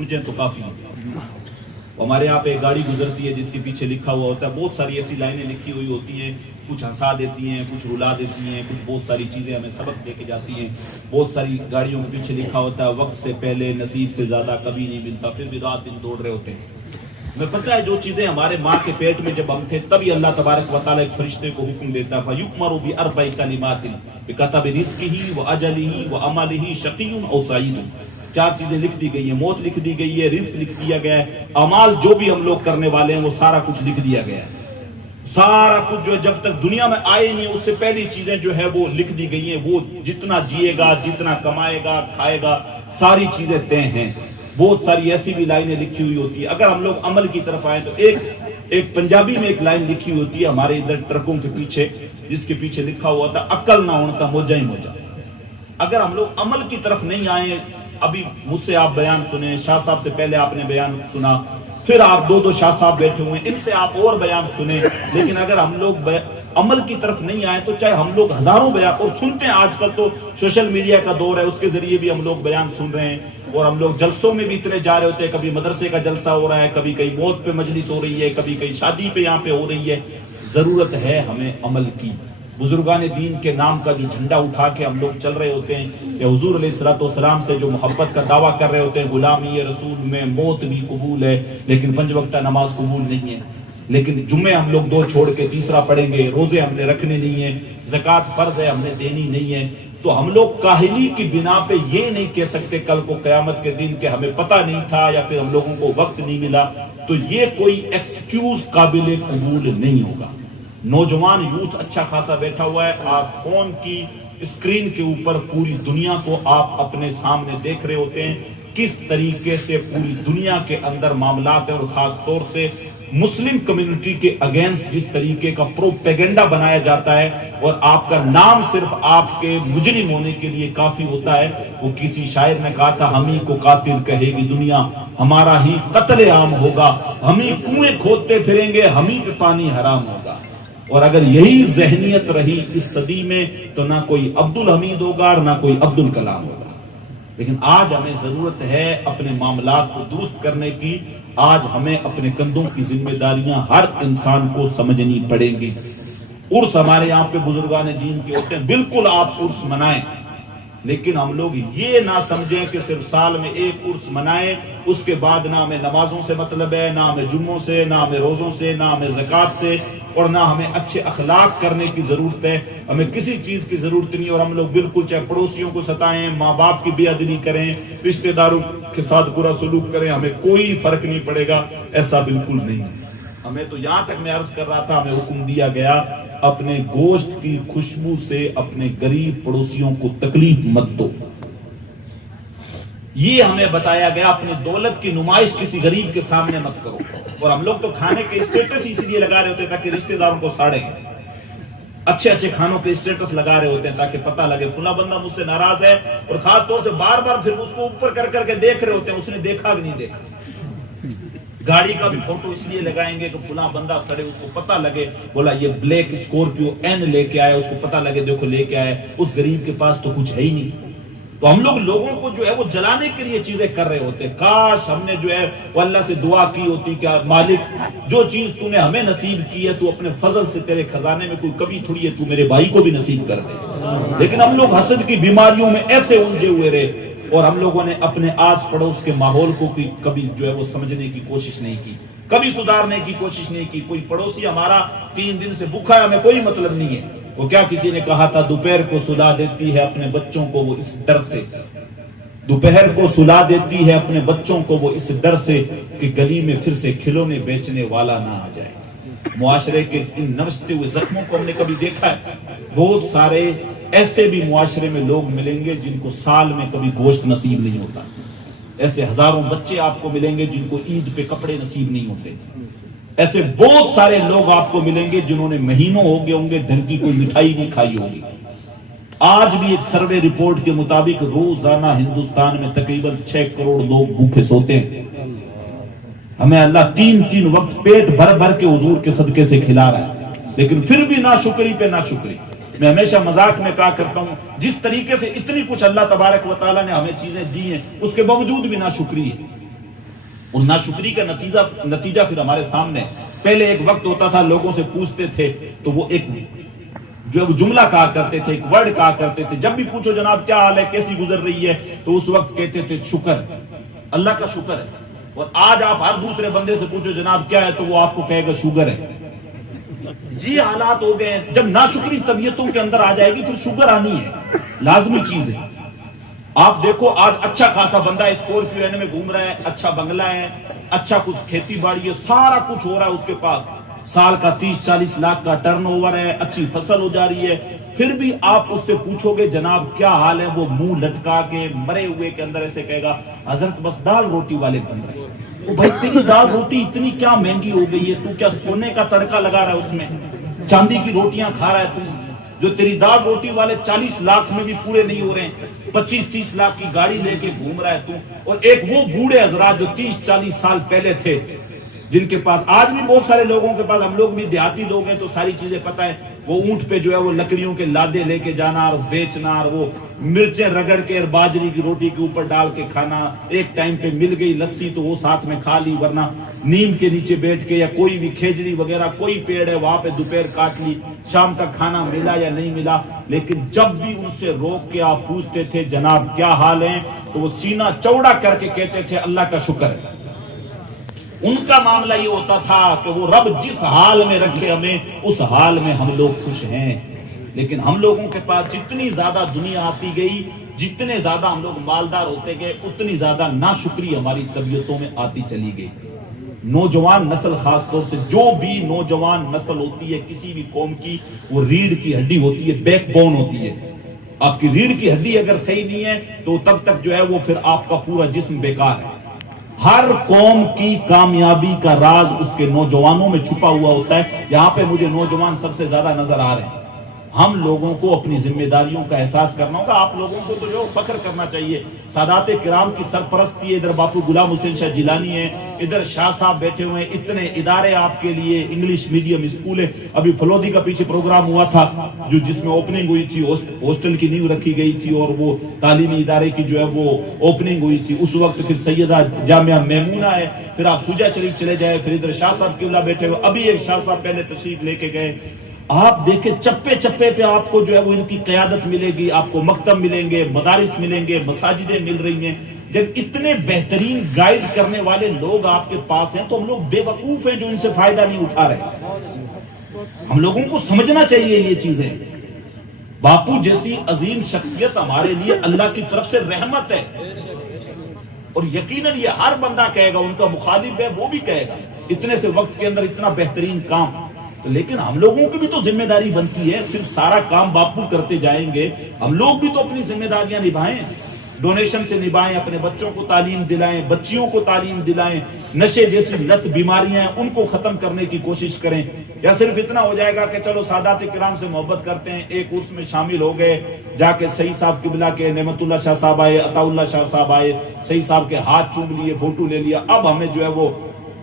سمجھیں تو کافی ہے۔ ہمارے یہاں پہ ایک گاڑی گزرتی ہے جس کے پیچھے لکھا ہوا ہوتا ہے، بہت ساری ایسی لائنیں لکھی ہوئی ہوتی ہیں، کچھ ہنسا دیتی ہیں، کچھ رلا دیتی ہیں، کچھ بہت ساری چیزیں ہمیں سبق دے کے جاتی ہیں۔ بہت ساری گاڑیوں کے پیچھے لکھا ہوتا ہے وقت سے پہلے نصیب سے زیادہ کبھی نہیں ملتا، پھر بھی رات دن دوڑ رہے ہوتے ہیں۔ ہمیں پتہ ہے جو چیزیں ہمارے ماں کے پیٹ میں جب ہم تھے تبھی اللہ تبارک و تعالیٰ ایک فرشتے کو حکم دیتا ہے فَيُؤْمَرُ بِأَرْبَعِ كَلِمَاتٍ بِكَتَبِ رِزْقِهِ وَأَجَلِهِ وَعَمَلِهِ شَقِيٌّ أَوْ سَعِيدٌ۔ چار چیزیں لکھ دی گئی ہیں، موت لکھ دی گئی ہے، رزق لکھ دیا گیا ہے، اعمال جو بھی ہم لوگ کرنے والے ہیں وہ سارا کچھ لکھ دیا گیا ہے۔ سارا کچھ جو ہے جب تک دنیا میں آئے نہیں اس سے پہلی چیزیں جو ہے وہ لکھ دی گئی ہیں، وہ جتنا جیے گا، جتنا کمائے گا، کھائے گا، ساری چیزیں طے ہیں۔ بہت ساری ایسی بھی لائنیں لکھی ہوئی ہوتی ہے۔ اگر ہم لوگ عمل کی طرف آئیں تو ایک پنجابی میں ایک لائن لکھی ہوئی ہوتی ہے ہمارے ادھر ٹرکوں کے پیچھے، جس کے پیچھے لکھا ہوا تھا عقل نہ ہوتا موجہ ہی موجہ۔ اگر ہم لوگ عمل کی طرف نہیں آئے، ابھی مجھ سے آپ بیان سنیں، شاہ صاحب سے پہلے آپ نے بیان سنا، پھر آپ دو شاہ صاحب بیٹھے ہوئے ہیں، ان سے آپ اور بیان سنیں، لیکن اگر ہم لوگ عمل کی طرف نہیں آئے تو چاہے ہم لوگ ہزاروں بیان، اور سنتے ہیں آج کل تو سوشل میڈیا کا دور ہے، اس کے ذریعے بھی ہم لوگ بیان سن رہے ہیں، اور ہم لوگ جلسوں میں بھی اتنے جا رہے ہوتے ہیں، کبھی مدرسے کا جلسہ ہو رہا ہے، کبھی کہیں موت پہ مجلس ہو رہی ہے، کبھی کہیں شادی پہ یہاں پہ ہو رہی ہے۔ ضرورت ہے ہمیں عمل کی۔ بزرگان دین کے نام کا جو جھنڈا اٹھا کے ہم لوگ چل رہے ہوتے ہیں، یا حضور علیہ الصلوۃ والسلام سے جو محبت کا دعویٰ کر رہے ہوتے ہیں، غلامی رسول میں موت بھی قبول ہے لیکن 5 وقتہ نماز قبول نہیں ہے، لیکن جمعے ہم لوگ 2 چھوڑ کے تیسرا پڑھیں گے، روزے ہم نے رکھنے نہیں ہیں، زکوٰۃ فرض ہے ہم نے دینی نہیں ہے، تو ہم لوگ کاہلی کی بنا پہ یہ نہیں کہہ سکتے کل کو قیامت کے دن کہ ہمیں پتہ نہیں تھا یا پھر ہم لوگوں کو وقت نہیں ملا، تو یہ کوئی ایکسکیوز قابل قبول نہیں ہوگا۔ نوجوان یوتھ اچھا خاصا بیٹھا ہوا ہے، آپ فون کی اسکرین کے اوپر پوری دنیا کو آپ اپنے سامنے دیکھ رہے ہوتے ہیں، کس طریقے سے پوری دنیا کے اندر معاملات ہیں، اور خاص طور سے مسلم کمیونٹی کے اگینسٹ جس طریقے کا پروپیگنڈا بنایا جاتا ہے، اور آپ کا نام صرف آپ کے مجرم ہونے کے لیے کافی ہوتا ہے۔ وہ کسی شاعر نے کہا تھا ہم ہی کو قاتل کہے گی دنیا، ہمارا ہی قتل عام ہوگا، ہم ہی کنویں کھودتے پھریں گے، ہم ہی پہ پانی حرام ہوگا۔ اور اگر یہی ذہنیت رہی اس صدی میں تو نہ کوئی عبد الحمید ہوگا اور نہ کوئی عبد الکلام ہوگا۔ لیکن آج ہمیں ضرورت ہے اپنے معاملات کو درست کرنے کی، آج ہمیں اپنے کندھوں کی ذمہ داریاں ہر انسان کو سمجھنی پڑیں گی۔ عرس ہمارے یہاں پہ بزرگان دین کے ہوتے ہیں، بالکل آپ عرس منائیں، لیکن ہم لوگ یہ نہ سمجھیں کہ صرف سال میں ایک عرس منائیں، اس کے بعد نہ ہمیں نمازوں سے مطلب ہے، نہ ہمیں جمعوں سے، نہ ہمیں روزوں سے، نہ ہمیں زکوٰۃ سے، اور نہ ہمیں اچھے اخلاق کرنے کی ضرورت ہے، ہمیں کسی چیز کی ضرورت نہیں، اور ہم لوگ بالکل چاہے پڑوسیوں کو ستائیں، ماں باپ کی بے ادبی کریں، رشتہ داروں کے ساتھ برا سلوک کریں، ہمیں کوئی فرق نہیں پڑے گا، ایسا بالکل نہیں ہے۔ ہمیں تو یہاں تک میں عرض کر رہا تھا، ہمیں حکم دیا گیا اپنے گوشت کی خوشبو سے اپنے غریب پڑوسیوں کو تکلیف مت دو، یہ ہمیں بتایا گیا۔ اپنی دولت کی نمائش کسی غریب کے سامنے مت کرو، اور ہم لوگ تو کھانے کے اسٹیٹس اسی لیے لگا رہے ہوتے ہیں تاکہ رشتہ داروں کو ساڑیں، اچھے اچھے کھانوں کے اسٹیٹس لگا رہے ہوتے ہیں تاکہ پتہ لگے فلاں بندہ مجھ سے ناراض ہے، اور خاص طور سے بار بار پھر اس کو اوپر کر کے دیکھ رہے ہوتے ہیں، اس نے دیکھا کہ نہیں دیکھا۔ گاڑی کا بھی فوٹو اس لیے لگائیں گے کہ فلاں بندہ سڑے، اس کو پتہ لگے، بولا یہ بلیک اسکورپیو این لے کے آیا، اس کو پتہ لگے دیکھو لے کے آیا، اس غریب کے پاس تو کچھ ہے ہی نہیں۔ تو ہم لوگ لوگوں کو جو ہے وہ جلانے کے لیے چیزیں کر رہے ہوتے ہیں۔ کاش ہم نے جو ہے وہ اللہ سے دعا کی ہوتی کہ مالک جو چیز تو نے ہمیں نصیب کی ہے، تو اپنے فضل سے تیرے خزانے میں کوئی کمی تھوڑی ہے، تو میرے بھائی کو بھی نصیب کر دے۔ لیکن ہم لوگ حسد کی بیماریوں میں ایسے الجھے ہوئے رہے، اور ہم لوگوں نے اپنے آس پڑوس کے ماحول کو کبھی جو ہے وہ سمجھنے کی کوشش نہیں کی، کبھی سدھارنے کی کوشش نہیں کی۔ کوئی پڑوسی ہمارا 3 دن سے بھوکا ہے، ہمیں کوئی مطلب نہیں ہے، وہ کیا کسی نے کہا تھا دوپہر کو سلا دیتی ہے اپنے بچوں کو وہ اس ڈر سے، دوپہر کو سلا دیتی ہے اپنے بچوں کو وہ اس ڈر سے کہ گلی میں پھر سے کھلونے بیچنے والا نہ آ جائے۔ معاشرے کے ان نوچتے ہوئے زخموں کو ہم نے کبھی دیکھا ہے؟ بہت سارے ایسے بھی معاشرے میں لوگ ملیں گے جن کو سال میں کبھی گوشت نصیب نہیں ہوتا، ایسے ہزاروں بچے آپ کو ملیں گے جن کو عید پہ کپڑے نصیب نہیں ہوتے، ایسے بہت سارے لوگ آپ کو ملیں گے جنہوں نے مہینوں ہو گئے ہوں گے ڈھنگ کی کوئی مٹھائی نہیں کھائی ہوگی۔ آج بھی ایک سروے رپورٹ کے مطابق روزانہ ہندوستان میں تقریباً 6 کروڑ لوگ بھوکے سوتے ہیں۔ ہمیں اللہ 3 وقت پیٹ بھر بھر کے حضور کے صدقے سے کھلا رہا ہے، لیکن پھر بھی ناشکری پہ ناشکری۔ میں ہمیشہ مذاق میں کہا کرتا ہوں، جس طریقے سے اتنی کچھ اللہ تبارک و تعالیٰ نے ہمیں چیزیں دی ہیں، اس کے باوجود بھی ناشکری ہے۔ اور ناشکری کا نتیجہ پھر ہمارے سامنے. پہلے ایک وقت ہوتا تھا لوگوں سے پوچھتے تھے تو وہ ایک جو جملہ کہا کرتے تھے, ایک ورڈ کہا کرتے تھے. جب بھی پوچھو جناب کیا حال ہے, کیسی گزر رہی ہے, تو اس وقت کہتے تھے شکر, اللہ کا شکر ہے. اور آج آپ ہر دوسرے بندے سے پوچھو جناب کیا ہے, تو وہ آپ کو کہے گا شوگر ہے. یہ حالات ہو گئے ہیں. جب ناشکری طبیعتوں کے اندر آ جائے گی پھر شوگر آنی ہے, لازمی چیز ہے. آپ دیکھو آج اچھا خاصا بندہ اسکورپیو میں گھوم رہا ہے, اچھا بنگلہ ہے, اچھا کچھ کھیتی باڑی ہے, سارا کچھ ہو رہا ہے اس کے پاس, سال کا 30-40 لاکھ کا ٹرن اوور ہے, اچھی فصل ہو جا رہی ہے. پھر بھی آپ اس سے پوچھو گے جناب کیا حال ہے, وہ منہ لٹکا کے مرے ہوئے کے اندر ایسے کہے گا حضرت بس دال روٹی والے بن رہے. وہ بھائی تیری دال روٹی اتنی کیا مہنگی ہو گئی ہے, تو کیا سونے کا تڑکا لگا رہا ہے اس میں, چاندی کی روٹیاں کھا رہا ہے تو, جو تیری دال روٹی والے 40 لاکھ میں بھی پورے نہیں ہو رہے ہیں, 25-30 لاکھ کی گاڑی لے کے گھوم رہا ہے تو. اور ایک وہ بوڑھے حضرات جو 30-40 سال پہلے تھے, جن کے پاس آج بھی بہت سارے لوگوں کے پاس, ہم لوگ بھی دیہاتی لوگ ہیں تو ساری چیزیں پتہ ہے, وہ اونٹ پہ جو ہے وہ لکڑیوں کے لادے لے کے جانا اور بیچنا, اور وہ مرچیں رگڑ کے اور باجری کی روٹی کے اوپر ڈال کے کھانا. ایک ٹائم پہ مل گئی لسی تو وہ ساتھ میں کھا لی, ورنہ نیم کے نیچے بیٹھ کے یا کوئی بھی کھجڑی وغیرہ کوئی پیڑ ہے وہاں پہ دوپہر کاٹ لی, شام کا کھانا ملا یا نہیں ملا. لیکن جب بھی ان سے روک کے آپ پوچھتے تھے جناب کیا حال ہے, تو وہ سینہ چوڑا کر کے کہتے تھے اللہ کا شکر ہے. ان کا معاملہ یہ ہوتا تھا کہ وہ رب جس حال میں رکھے ہمیں اس حال میں ہم لوگ خوش ہیں. لیکن ہم لوگوں کے پاس جتنی زیادہ دنیا آتی گئی, جتنے زیادہ ہم لوگ مالدار ہوتے گئے, اتنی زیادہ ناشکری ہماری طبیعتوں میں آتی چلی گئی. نوجوان نسل خاص طور سے, جو بھی نوجوان نسل ہوتی ہے کسی بھی قوم کی, وہ ریڑھ کی ہڈی ہوتی ہے, بیک بون ہوتی ہے. آپ کی ریڑھ کی ہڈی اگر صحیح نہیں ہے تو تب تک جو ہے وہ پھر آپ کا پورا جسم بیکار ہے. ہر قوم کی کامیابی کا راز اس کے نوجوانوں میں چھپا ہوا ہوتا ہے. یہاں پہ مجھے نوجوان سب سے زیادہ نظر آ رہے ہیں. ہم لوگوں کو اپنی ذمہ داریوں کا احساس کرنا ہوگا. آپ لوگوں کو تو جو فخر کرنا چاہیے, سادات کرام کی سرپرستی ہے, ادھر باپو غلام حسین شاہ جیلانی ہے, ادھر شاہ صاحب بیٹھے ہوئے ہیں, اتنے ادارے آپ کے لیے, انگلش میڈیم اسکول ہے. ابھی فلودی کا پیچھے پروگرام ہوا تھا جس میں اوپننگ ہوئی تھی, ہاسٹل کی نیو رکھی گئی تھی اور وہ تعلیمی ادارے کی جو ہے وہ اوپننگ ہوئی تھی. اس وقت پھر سیدہ جامعہ میمونہ ہے, پھر آپ سوجا شریف چلے جائے, پھر ادھر شاہ صاحب قبلہ بیٹھے ہوئے, ابھی ایک شاہ صاحب پہلے تشریف لے کے گئے. آپ دیکھیں چپے چپے پہ آپ کو جو ہے وہ ان کی قیادت ملے گی, آپ کو مکتب ملیں گے, مدارس ملیں گے, مساجدیں مل رہی ہیں. جب اتنے بہترین گائیڈ کرنے والے لوگ آپ کے پاس ہیں تو ہم لوگ بے وقوف ہیں جو ان سے فائدہ نہیں اٹھا رہے. ہم لوگوں کو سمجھنا چاہیے یہ چیزیں. باپو جیسی عظیم شخصیت ہمارے لیے اللہ کی طرف سے رحمت ہے, اور یقیناً یہ ہر بندہ کہے گا, ان کا مخالف ہے وہ بھی کہے گا, اتنے سے وقت کے اندر اتنا بہترین کام. لیکن ہم لوگوں کی بھی تو ذمہ داری بنتی ہے. صرف سارا کام باپو کرتے جائیں گے, ہم لوگ بھی تو اپنی ذمہ داریاں نبھائیں, ڈونیشن سے نبھائیں, اپنے بچوں کو تعلیم دلائیں, بچیوں کو تعلیم دلائیں, نشے جیسی لت بیماریاں ہیں ان کو ختم کرنے کی کوشش کریں. یا صرف اتنا ہو جائے گا کہ چلو سادات کرام سے محبت کرتے ہیں, ایک عرس میں شامل ہو گئے, جا کے سعید صاحب قبلہ کے نعمت اللہ شاہ صاحب آئے, عطا اللہ شاہ صاحب آئے, سعید صاحب کے ہاتھ چوم لیے, فوٹو لے لیا, اب ہمیں جو ہے وہ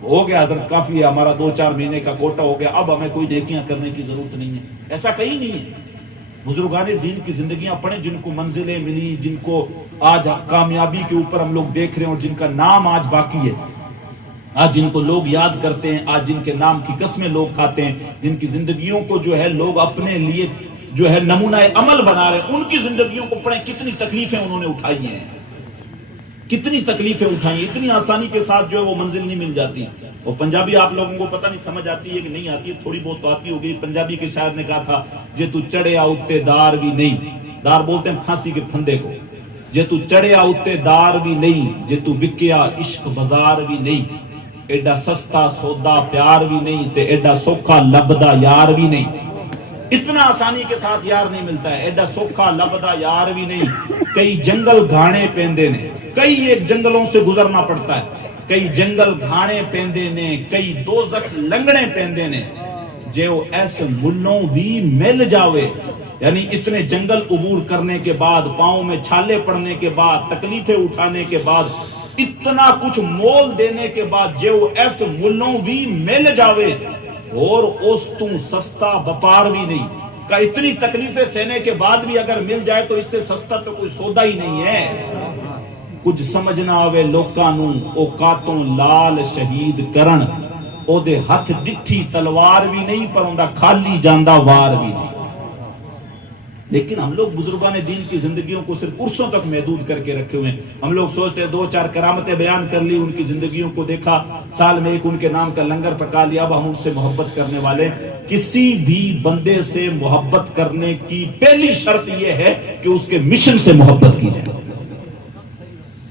ہو گیا حضرت کافی ہے, ہمارا 2-4 مہینے کا کوٹا ہو گیا, اب ہمیں کوئی نیکیاں کرنے کی ضرورت نہیں ہے. ایسا کہیں نہیں ہے. بزرگان دین کی زندگیاں پڑھیں جن کو منزلیں ملی, جن کو آج کامیابی کے اوپر ہم لوگ دیکھ رہے ہیں اور جن کا نام آج باقی ہے, آج جن کو لوگ یاد کرتے ہیں, آج جن کے نام کی قسمیں لوگ کھاتے ہیں, جن کی زندگیوں کو جو ہے لوگ اپنے لیے جو ہے نمونہ عمل بنا رہے ہیں, ان کی زندگیوں کو پڑھیں. کتنی تکلیفیں انہوں نے اٹھائی ہیں, کتنی تکلیفیں اٹھائیں, اتنی آسانی کے ساتھ جو ہے وہ منزل نہیں مل جاتی. اور پنجابی آپ لوگوں کو پتہ نہیں سمجھ آتی ہے کہ نہیں آتی ہے, تھوڑی بہت تو آتی ہوگی. پنجابی کے شاعر نے کہا تھا, جے تو چڑھیا اتے دار بھی نہیں, دار بولتے ہیں پھانسی کے پھندے کو, جے تو چڑھیا اتے دار بھی نہیں, جے تو وکیا عشق بازار بھی نہیں, ایڈا سستا سودا پیار بھی نہیں, تے ایڈا سوکھا لبدا یار بھی نہیں. اتنا آسانی کے ساتھ یار نہیں ملتا ہے, ایڈا سوکھا لبدا یار بھی نہیں. کئی جنگل گھانے پیندے نے, کئی ایک جنگلوں سے گزرنا پڑتا ہے, کئی جنگل گھانے پیندے نے, کئی دوزخ لنگڑے پیندے نے, جے وہ ایسے ملوں بھی مل جاوے. یعنی اتنے جنگل عبور کرنے کے بعد, پاؤں میں چھالے پڑنے کے بعد, تکلیفیں اٹھانے کے بعد, اتنا کچھ مول دینے کے بعد, جے وہ ایسے ملوں بھی مل جاوے اور اس تو سستا بپار بھی نہیں. کہ اتنی تکلیفیں سہنے کے بعد بھی اگر مل جائے تو اس سے سستا تو کوئی سودا ہی نہیں ہے, کچھ سمجھ نہ آوے لوکاں نوں اوقاتوں لال شہید کرن او دے ہتھ ڈٹھی تلوار بھی نہیں پر اوندا کھالی جاندا وار بھی نہیں. لیکن ہم لوگ بزرگان دین کی زندگیوں کو صرف عرصوں تک محدود کر کے رکھے ہوئے ہیں. ہم لوگ سوچتے ہیں 2-4 کرامتیں بیان کر لی, ان کی زندگیوں کو دیکھا, سال میں ایک ان کے نام کا لنگر پکا لیا, اب ہم ان سے محبت کرنے والے. کسی بھی بندے سے محبت کرنے کی پہلی شرط یہ ہے کہ اس کے مشن سے محبت کی جائے.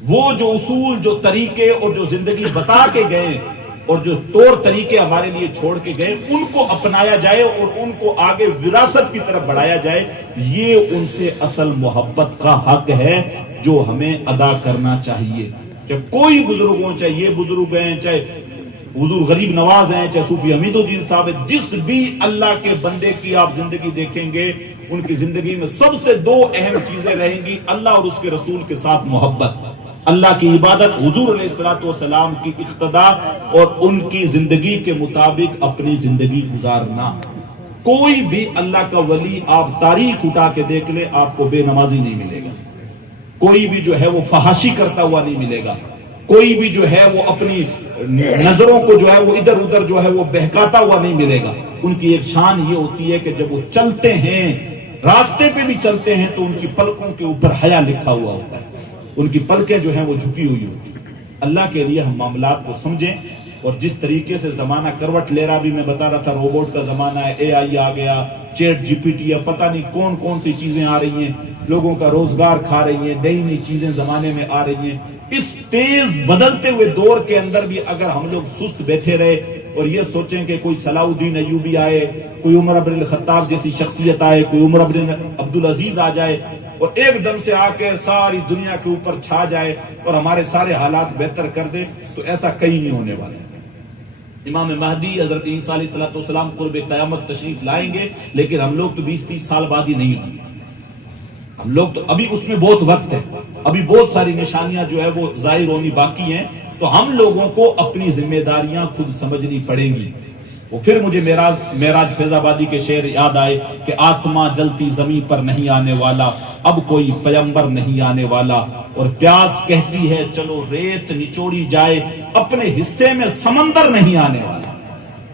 وہ جو اصول, جو طریقے اور جو زندگی بتا کے گئے اور جو طور طریقے ہمارے لیے چھوڑ کے گئے, ان کو اپنایا جائے اور ان کو آگے وراثت کی طرف بڑھایا جائے. یہ ان سے اصل محبت کا حق ہے جو ہمیں ادا کرنا چاہیے. چاہے کوئی بزرگ ہوں, چاہے یہ بزرگ ہیں, چاہے حضور غریب نواز ہیں, چاہے صوفی حمید الدین صاحب ہیں, جس بھی اللہ کے بندے کی آپ زندگی دیکھیں گے, ان کی زندگی میں سب سے 2 اہم چیزیں رہیں گی, اللہ اور اس کے رسول کے ساتھ محبت, اللہ کی عبادت, حضور علیہ الصلوۃ والسلام کی اقتداء اور ان کی زندگی کے مطابق اپنی زندگی گزارنا. کوئی بھی اللہ کا ولی آپ تاریخ اٹھا کے دیکھ لے, آپ کو بے نمازی نہیں ملے گا. کوئی بھی جو ہے وہ فحاشی کرتا ہوا نہیں ملے گا. کوئی بھی جو ہے وہ اپنی نظروں کو جو ہے وہ ادھر ادھر جو ہے وہ بہکاتا ہوا نہیں ملے گا. ان کی ایک شان یہ ہوتی ہے کہ جب وہ چلتے ہیں, راستے پہ بھی چلتے ہیں, تو ان کی پلکوں کے اوپر حیا لکھا ہوا ہوتا ہے, ان کی پلکیں جو ہیں وہ جھکی ہوئی ہوتی ہیں. اللہ کے لیے ہم معاملات کو سمجھیں. اور جس طریقے سے زمانہ کروٹ لے رہا, بھی میں بتا رہا تھا, روبوٹ کا زمانہ ہے, اے آئی آ گیا, چیٹ جی پی ٹی ہے, پتہ نہیں کون کون سی چیزیں آ رہی ہیں, لوگوں کا روزگار کھا رہی ہیں, نئی نئی چیزیں زمانے میں آ رہی ہیں. اس تیز بدلتے ہوئے دور کے اندر بھی اگر ہم لوگ سست بیٹھے رہے اور یہ سوچیں کہ کوئی صلاح الدین ایوبی آئے, کوئی عمر بن الخطاب جیسی شخصیت آئے, کوئی عمر بن عبدالعزیز آ جائے اور ایک دم سے آ کے ساری دنیا کے اوپر چھا جائے اور ہمارے سارے حالات بہتر کر دے, تو ایسا کہیں نہیں ہونے والا. امام مہدی حضرت عیسیٰ علیہ السلام قرب قیامت تشریف لائیں گے, لیکن ہم لوگ تو 20-30 سال بعد ہی نہیں ہوں گے. ہم لوگ تو ابھی اس میں بہت وقت ہے, ابھی بہت ساری نشانیاں جو ہے وہ ظاہر ہونی باقی ہیں. تو ہم لوگوں کو اپنی ذمہ داریاں خود سمجھنی پڑیں گی. وہ پھر مجھے معراج فیض آبادی کے شعر یاد آئے کہ آسماں جلتی زمین پر نہیں آنے والا, اب کوئی پیغمبر نہیں آنے والا, اور پیاس کہتی ہے چلو ریت نچوڑی جائے, اپنے حصے میں سمندر نہیں آنے والا.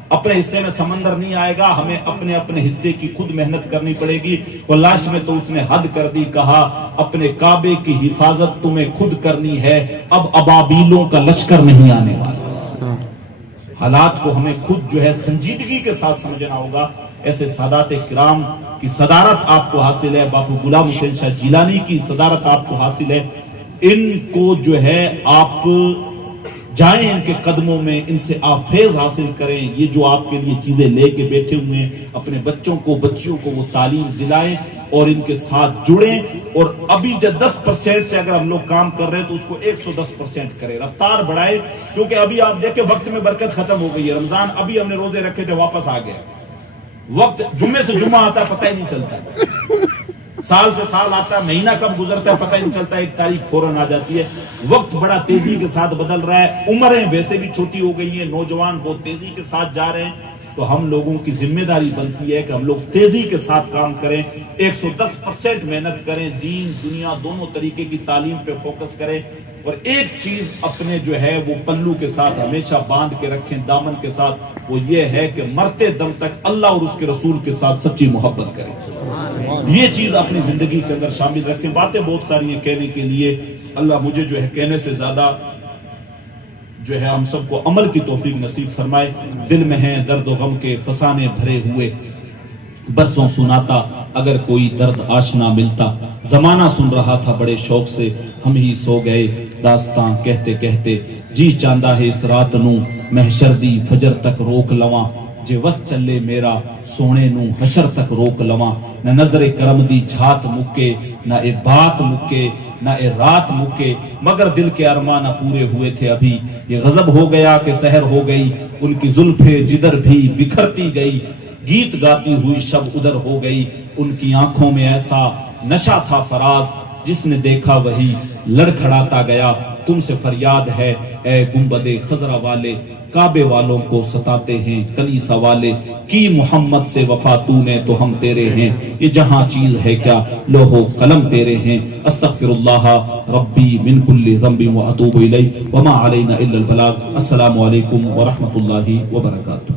اپنے حصے میں سمندر نہیں آئے گا, ہمیں اپنے اپنے حصے کی خود محنت کرنی پڑے گی. اور لاسٹ میں تو اس نے حد کر دی, کہا اپنے کعبے کی حفاظت تمہیں خود کرنی ہے, اب ابابیلوں کا لشکر نہیں آنے والا. حالات کو ہمیں خود جو ہے سنجیدگی کے ساتھ سمجھنا ہوگا. ایسے سادات کرام کی صدارت آپ کو حاصل ہے, باپو غلام حسین شاہ جیلانی کی صدارت آپ کو حاصل ہے. ان کو جو ہے آپ جائیں ان کے قدموں میں, ان سے آپ فیض حاصل کریں. یہ جو آپ کے لیے چیزیں لے کے بیٹھے ہوئے ہیں, اپنے بچوں کو بچیوں کو وہ تعلیم دلائیں اور ان کے ساتھ جڑیں. اور ابھی جب 10% سے اگر ہم لوگ کام کر رہے ہیں تو اس کو 110% کریں, رفتار بڑھائے. کیونکہ ابھی آپ دیکھیں وقت میں برکت ختم ہو گئی ہے. رمضان ابھی ہم نے روزے رکھے تھے, واپس آ گیا. وقت جمعے سے جمعہ آتا ہے پتہ ہی نہیں چلتا, سال سے سال آتا ہے, مہینہ کب گزرتا ہے پتہ ہی نہیں چلتا, ایک تاریخ فوراً آ جاتی ہے. وقت بڑا تیزی کے ساتھ بدل رہا ہے, عمریں ویسے بھی چھوٹی ہو گئی ہیں, نوجوان بہت تیزی کے ساتھ جا رہے ہیں. تو ہم لوگوں کی ذمہ داری بنتی ہے کہ ہم لوگ تیزی کے ساتھ کام کریں, 110% محنت کریں, دین دنیا دونوں طریقے کی تعلیم پہ فوکس کریں. اور ایک چیز اپنے جو ہے وہ پلو کے ساتھ ہمیشہ باندھ کے رکھیں, دامن کے ساتھ, وہ یہ ہے کہ مرتے دم تک اللہ اور اس کے رسول کے ساتھ سچی محبت کریں. یہ چیز اپنی زندگی کے اندر شامل رکھیں. باتیں بہت ساری ہیں کہنے کے لیے, اللہ مجھے جو ہے کہنے سے زیادہ جو ہے ہم سب کو عمل کی توفیق نصیب فرمائے. دل میں ہیں درد و غم کے فسانے بھرے ہوئے, برسوں سناتا اگر کوئی درد آشنا ملتا. زمانہ سن رہا تھا بڑے شوق سے, ہم ہی سو گئے داستان کہتے کہتے. جی چاندہ ہے اس رات نو محشر دی فجر تک روک لواں, جے وس چلے میرا سونے نو حشر تک روک لواں. نہ نظر کرم دی جھات مکے, نہ اے بات مکے, نہ اے رات مکے, مگر دل کے ارمان پورے ہوئے تھے ابھی. یہ غضب ہو گیا کہ سحر ہو گئی, ان کی زلفیں جدھر بھی بکھرتی گئی. گیت گاتی ہوئی شب ادھر ہو گئی, ان کی آنکھوں میں ایسا نشہ تھا فراز, جس نے دیکھا وہی لڑکھڑاتا گیا. تم سے فریاد ہے اے گنبد خضرا والے، کعبے والوں کو ستاتے ہیں کلیسا والے، کی محمد سے وفا تو نے تو ہم تیرے ہیں، یہ جہاں چیز ہے کیا لوح و قلم تیرے ہیں۔ استغفر اللہ ربی من کل ذنب و اتوب الیہ وما علینا الا البلاغ۔ السلام علیکم ورحمۃ اللہ وبرکاتہ۔